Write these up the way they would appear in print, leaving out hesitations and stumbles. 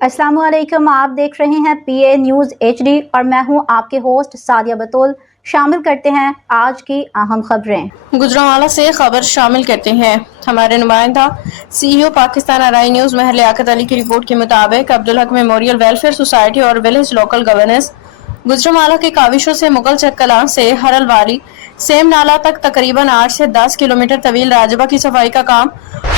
अस्सलाम वालेकुम। आप देख रहे हैं PA न्यूज़ HD और मैं हूं आपके होस्ट सादिया बतूल। शामिल करते हैं आज की अहम खबरें। गुजरांवाला से खबर शामिल करते हैं। हमारे नुमाइंदा CEO पाकिस्तान आरआई न्यूज़ महर लियाकत अली की रिपोर्ट के मुताबिक Abdul Haq memorial welfare society और विलेज लोकल गवर्नेंस गुजरांवाला के काविशों से मुगल चक कलां से हरलवारी सेम नाला तक तकरीबन 8 से 10 किलोमीटर तवील राजबा की सफाई का काम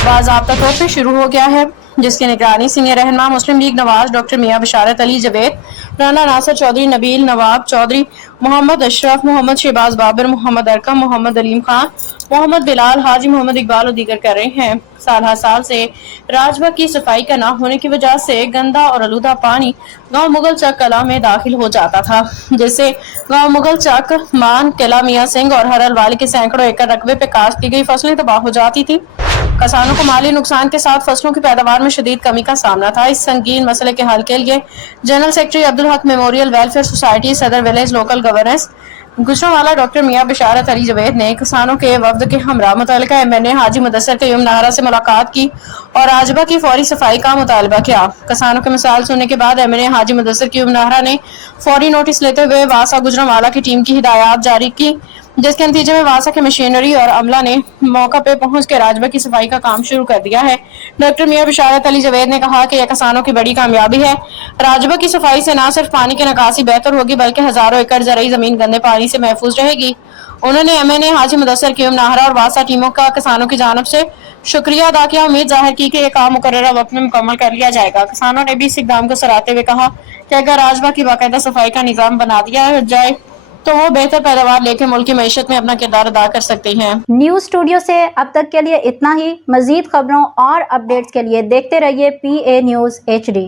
बाज़ाब्ता तौर पर शुरू हो गया है, जिसकी निगरानी सीनियर रहनुमा मुस्लिम लीग नवाज डॉक्टर मियां बिशारत अली जवेद, राना नासिर चौधरी, नबील नवाब चौधरी, मोहम्मद अशरफ, मोहम्मद शहबाज बाबर, मोहम्मद अरकम, मोहम्मद अलीम खान, मोहम्मद बिलाल, हाजी मोहम्मद इकबाल और दीगर कर रहे हैं। साल हर साल से राजबा की सफाई का न होने की वजह से गंदा और आलूदा पानी गांव मुगल चक कला में दाखिल हो जाता था, जिससे गांव मुगल चक, मान, किला मियां सिंह और हरलवाली के सैकड़ों एकड़ रकबे पे काश्त की गई फसलें तबाह हो जाती थी। किसानों को माली नुकसान के साथ फसलों की पैदावार में शदीद कमी का सामना था। इस संगीन मसले के हल के लिए general secretary Abdul Haq memorial welfare society, सदर village local governance Gujranwala doctor Mian Basharat Ali Javed ने किसानों के वफ्द के हमरा मुतल्लिका MNA हाजी मुदस्सर कयूम नाहरा से मुलाकात की और राजबा की फौरी सफाई का मुतालबा किया। किसानों के मिसाल सुनने के बाद MNA हाजी मुदस्सर कयूम नाहरा ने फौरी नोटिस लेते हुए वासा गुजरांवाला की टीम की हिदायत जारी की, जिसके नतीजे में वासा के मशीनरी और अमला ने मौका पे पहुंच के राजबा की सफाई का काम शुरू कर दिया है। डॉक्टर मियां बिशारत अली जवेद ने कहा कि यह किसानों की बड़ी कामयाबी है। राजबा की सफाई से न सिर्फ पानी की निकासी बेहतर होगी बल्कि हजारों एकड़ ज़रई जमीन गंदे पानी से महफूज रहेगी। उन्होंने MNA हाजी मुदस्सर कयूम नाहरा और वासा टीमों का किसानों की जानब से शुक्रिया अदा किया। उम्मीद जाहिर की कि यह काम मुकर्ररा वक्त में मुकम्मल कर लिया जाएगा। किसानों ने भी इस इक़दाम को सराहते हुए कहा कि अगर राजबा की बाकायदा सफाई का निज़ाम बना दिया जाए तो वो बेहतर पैदावार लेकर मुल्क की मईशत में अपना किरदार अदा कर सकते हैं। न्यूज़ स्टूडियो से अब तक के लिए इतना ही। मजीद खबरों और अपडेट्स के लिए देखते रहिए PA न्यूज़ HD।